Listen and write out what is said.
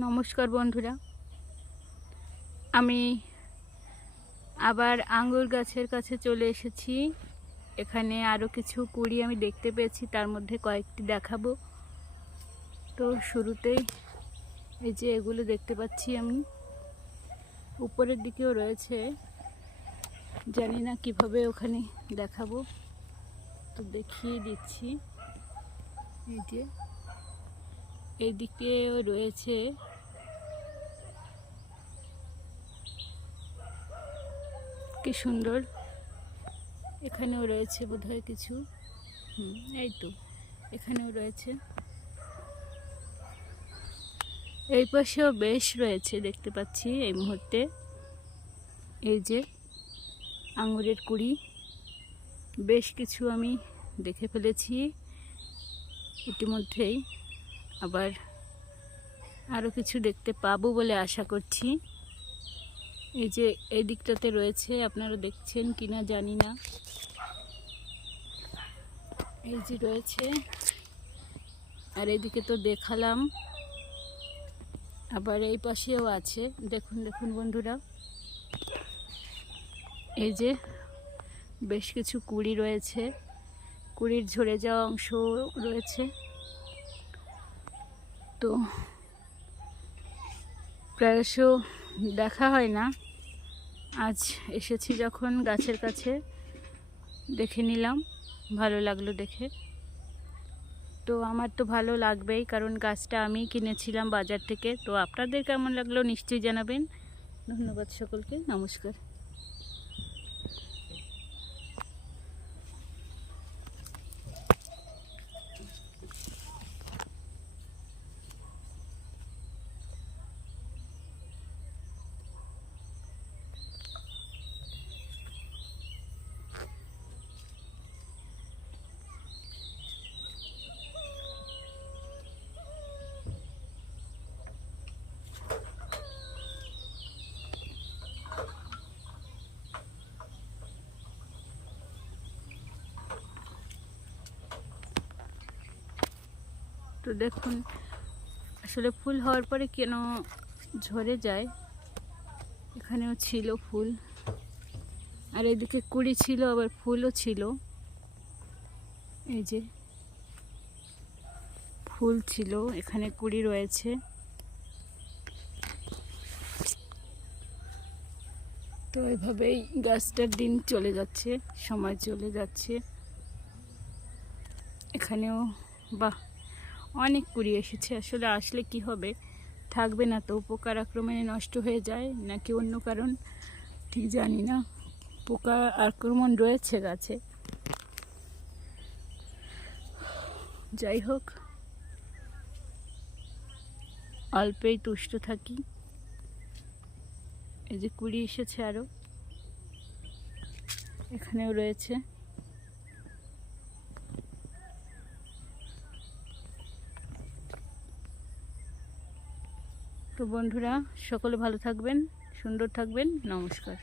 নমস্কার বন্ধুরা, আমি আবার আঙ্গুর গাছের কাছে চলে এসেছি। এখানে আরও কিছু কুড়ি আমি দেখতে পেয়েছি, তার মধ্যে কয়েকটি দেখাবো। তো শুরুতেই এই যে এগুলো দেখতে পাচ্ছি আমি, উপরের দিকেও রয়েছে, জানি না কিভাবে ওখানে দেখাবো, তো দেখিয়ে দিচ্ছি। এই যে এইদিকেও রয়েছে, কি সুন্দর। এখানেও রয়েছে বোধহয় কিছু, এই তো এখানেও রয়েছে, এই পাশেও বেশ রয়েছে দেখতে পাচ্ছি এই মুহূর্তে। এই যে আঙুরের কুড়ি বেশ কিছু আমি দেখে ফেলেছি ইতিমধ্যেই, আবার আরও কিছু দেখতে পাবো বলে আশা করছি। এই যে এই দিকটাতে রয়েছে, আপনারা দেখছেন কিনা জানি না। এই যে রয়েছে, আর এদিকে তো দেখালাম, আবার এই পাশেও আছে। দেখুন দেখুন বন্ধুরা, এই যে বেশ কিছু কুড়ি রয়েছে, কুড়ির ঝরে যাওয়া অংশ রয়েছে। তো প্রায়শ দেখা হয় না, আজ এসেছি যখন গাছের কাছে, দেখে নিলাম, ভালো লাগলো দেখে। তো আমার তো ভালো লাগবেই, কারণ গাছটা আমি কিনেছিলাম বাজার থেকে। তো আপনাদের কেমন লাগলো নিশ্চয়ই জানাবেন। ধন্যবাদ সকলকে, নমস্কার। তো দেখুন, আসলে ফুল হওয়ার পরে কেন ঝরে যায়। এখানেও ছিল ফুল, আর এদিকে কুড়ি ছিল, আবার ফুলও ছিল। এই যে ফুল ছিল, এখানে কুড়ি রয়েছে। তো এভাবেই গাছটার দিন চলে যাচ্ছে, সময় চলে যাচ্ছে। এখানেও বাহ, অনেক কুড়ি এসেছে। আসলে আসলে কি হবে, থাকবে না তো, পোকার আক্রমণে নষ্ট হয়ে যায় নাকি অন্য কারণ ঠিক জানি না। পোকা আক্রমণ রয়েছে গাছে, যাই হোক অল্পেই তুষ্ট থাকি। এই যে কুড়ি এসেছে আরও, এখানেও রয়েছে। তো বন্ধুরা সকলে ভালো থাকবেন, সুন্দর থাকবেন, নমস্কার।